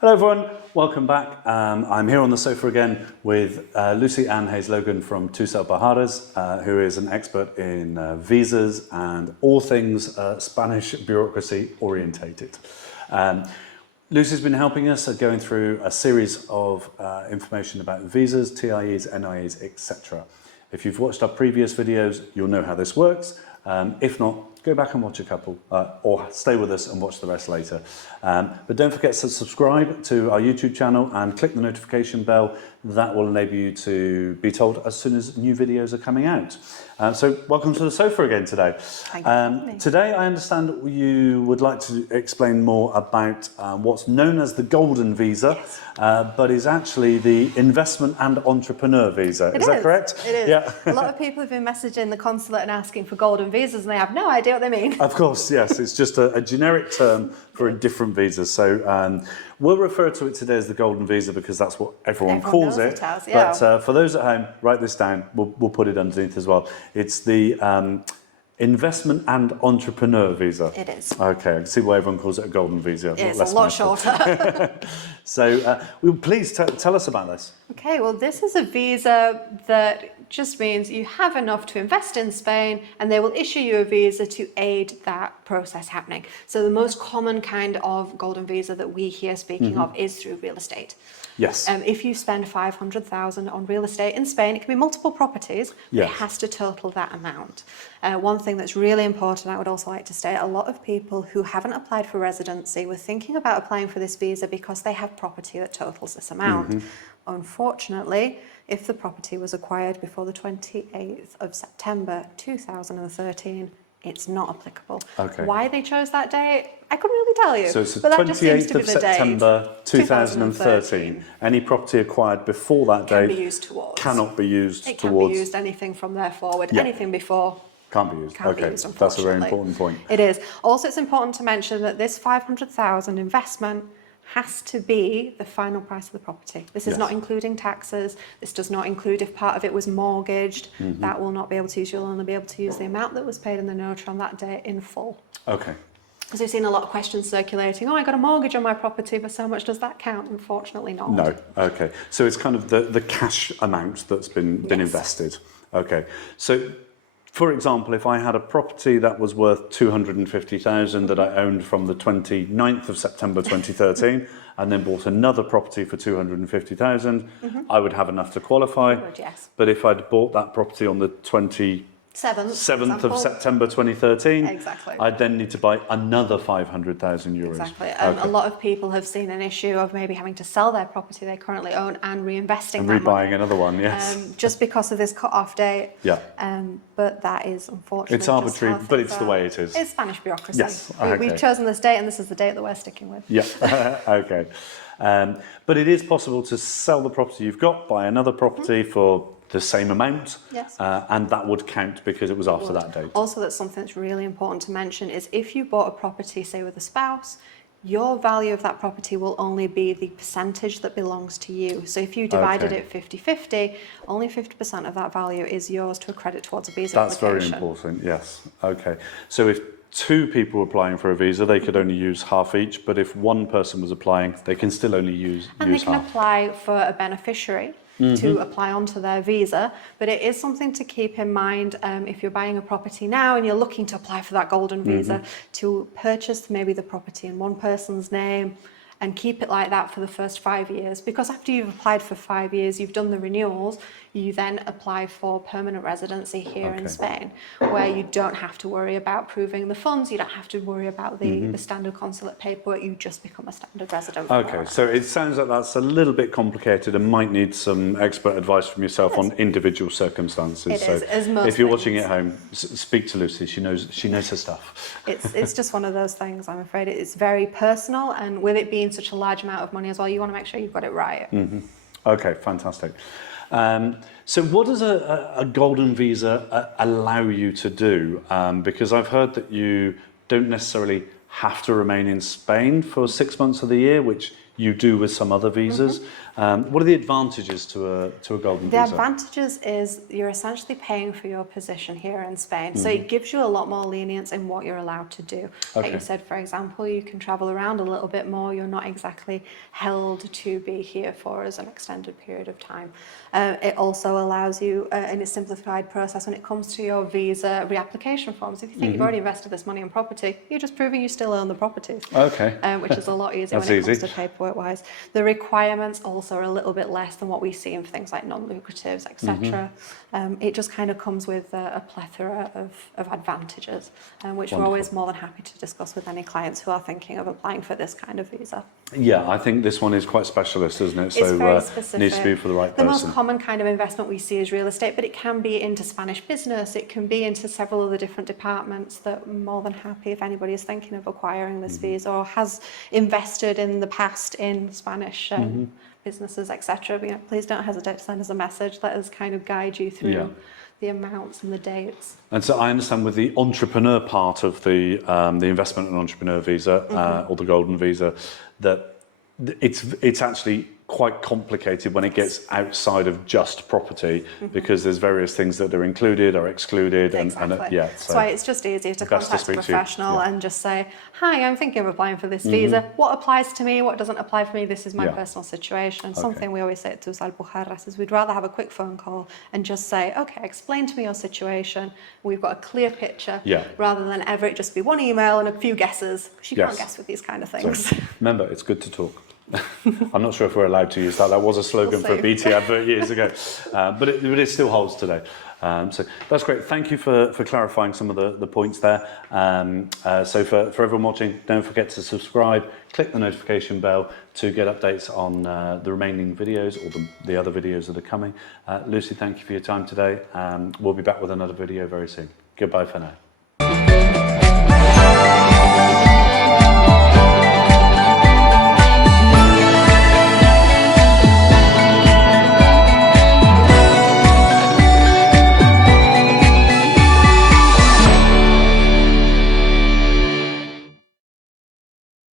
Hello everyone, welcome back. I'm here on the sofa again with Lucy Ann Hayes-Logan from Tucel Bahadas, who is an expert in visas and all things Spanish bureaucracy orientated. Lucy's been helping us going through a series of information about visas, TIEs, NIEs, etc. If you've watched our previous videos, you'll know how this works. If not, go back and watch a couple, or stay with us and watch the rest later. But don't forget to subscribe to our YouTube channel and click the notification bell. That will enable you to be told as soon as new videos are coming out. So welcome to the sofa again today. Thank you. Today I understand you would like to explain more about what's known as the Golden Visa, Yes. but is actually the Investment and Entrepreneur Visa. Is that correct? It is. Yeah. A lot of people have been messaging the consulate and asking for golden visas and they have no idea what they mean. Of course, yes. It's just a generic term for a different visa. So we'll refer to it today as the Golden Visa because that's what everyone calls knows it. as, yeah. But for those at home, write this down. We'll put it underneath as well. It's the Investment and Entrepreneur Visa. It is. Okay, I can see why everyone calls it a Golden Visa. It's Less a lot mouthful. shorter. So please tell us about this. Okay, well, this is a visa that just means you have enough to invest in Spain and they will issue you a visa to aid that process happening. So the most common kind of golden visa that we hear speaking of is through real estate. Yes. If you spend 500,000 on real estate in Spain, it can be multiple properties, but Yes. it has to total that amount. One thing that's really important, I would also like to state, a lot of people who haven't applied for residency were thinking about applying for this visa because they have property that totals this amount. Unfortunately, if the property was acquired before the 28th of September 2013, it's not applicable. Okay. Why they chose that date, I couldn't really tell you. So it's the but that just seems 28th to be of the date. September 2013. Any property acquired before that Can date be used towards. cannot be used It can towards. be used anything from there forward. Yeah. Anything before Can't be used. can't Okay, be used, that's a very unfortunately. important point. It is. Also, it's important to mention that this 500,000 investment has to be the final price of the property. This is Yes. not including taxes. This does not include if part of it was mortgaged. That will not be able to use. You'll only be able to use the amount that was paid in the notary on that day in full. Okay. Because we've seen a lot of questions circulating. Oh, I got a mortgage on my property, but so much does that count? Unfortunately not. No. Okay. So it's kind of the cash amount that's been Yes. invested. Okay. So, for example, if I had a property that was worth 250,000 that I owned from the 29th of September 2013, and then bought another property for 250,000, I would have enough to qualify. You would, yes. But if I'd bought that property on the 27th Seventh, of September 2013, Exactly. I'd then need to buy another 500,000 euros. Exactly. Okay. A lot of people have seen an issue of maybe having to sell their property they currently own and reinvesting And that money, rebuying another one, yes. just because of this cut-off date. Yeah. But that is unfortunately It's just arbitrary, how but things it's the are. way it is. It's Spanish bureaucracy. Yes, We've okay. chosen this date, and this is the date that we're sticking with. Yeah, okay. But it is possible to sell the property you've got, buy another property for the same amount, Yes. and that would count because it was after that date. Also, that's something that's really important to mention is if you bought a property, say with a spouse, your value of that property will only be the percentage that belongs to you. So if you divided Okay. it 50-50, only 50% of that value is yours to accredit towards a visa That's very application. important, yes. Okay. So if two people were applying for a visa, they could only use half each, but if one person was applying, they can still only use And they can half. apply for a beneficiary to apply onto their visa, but it is something to keep in mind if you're buying a property now and you're looking to apply for that golden visa, to purchase maybe the property in one person's name and keep it like that for the first 5 years. Because after you've applied for 5 years, you've done the renewals, you then apply for permanent residency here in Okay. Spain, where you don't have to worry about proving the funds, you don't have to worry about the standard consulate paperwork, you just become a standard resident. from Okay, there. so it sounds like that's a little bit complicated and might need some expert advice from yourself on individual circumstances. It so is, as most if you're watching things. at home, speak to Lucy. She knows her stuff. It's just one of those things, I'm afraid. It's very personal, and with it being such a large amount of money as well, you want to make sure you've got it right. Okay, fantastic. So what does a golden visa allow you to do? Because I've heard that you don't necessarily have to remain in Spain for 6 months of the year, which you do with some other visas. What are the advantages to a golden The visa? advantages is you're essentially paying for your position here in Spain. So it gives you a lot more lenience in what you're allowed to do. Like Okay. you said, for example, you can travel around a little bit more. You're not exactly held to be here for as an extended period of time. It also allows you in a simplified process when it comes to your visa reapplication forms. If you think you've already invested this money in property, you're just proving you still own the properties. Okay. Which is a lot easier That's when it comes easy. to paperwork wise. The requirements also are a little bit less than what we see in things like non-lucratives, etc. It just kind of comes with a plethora of advantages, which we're always more than happy to discuss with any clients who are thinking of applying for this kind of visa. Yeah, I think this one is quite specialist, isn't it? It's So very it specific. needs to be for the right The person. most common kind of investment we see is real estate, but it can be into Spanish business. It can be into several of the different departments that I'm more than happy if anybody is thinking of acquiring this visa or has invested in the past in Spanish businesses, etc. You know, please don't hesitate to send us a message. Let us kind of guide you through the amounts and the dates. And so I understand with the entrepreneur part of the investment and entrepreneur visa or the golden visa, that it's actually quite complicated when it gets outside of just property because there's various things that are included or excluded. Exactly. And yeah, That's why it's just easier to best to contact a speak to you. professional Yeah. and just say, hi, I'm thinking of applying for this visa. What applies to me? What doesn't apply for me? This is my Yeah. personal situation. And something we always say to us Albujarras is we'd rather have a quick phone call and just say, okay, explain to me your situation. We've got a clear picture Yeah. rather than ever it just be one email and a few guesses because you Yes. can't guess with these kind of So, things. remember, it's good to talk. I'm not sure if we're allowed to use that. That was a slogan We'll for a see. BT advert years ago, but it still holds today. So that's great. Thank you for clarifying some of the points there. So for everyone watching, don't forget to subscribe, click the notification bell to get updates on the remaining videos or the other videos that are coming. Lucy, thank you for your time today. We'll be back with another video very soon. Goodbye for now.